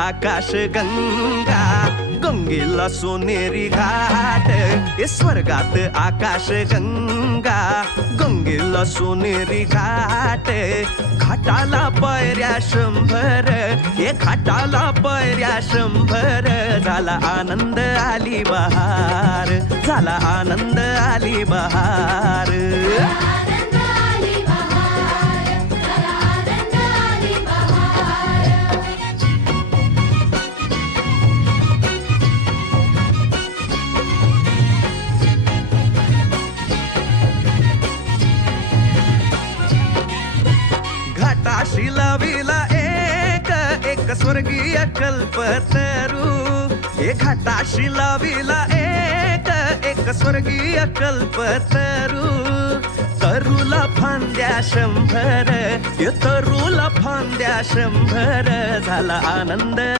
आकाश गंगा गंगेला सोनेरी घाट स्वर्गात आकाश गंगा गंगेला सोनेरी घाट घाटाला पायऱ्या 100 घाटाला पायऱ्या 100 झाला आनंद आली बहार झाला आनंद आली बहार घाटाशी लाविला एक स्वर्गीय कल्पतरू घाटाशी लाविला एक स्वर्गीय कल्पतरू तरुला फांद्या 100 तरुला फांद्या 100 झाला आनंद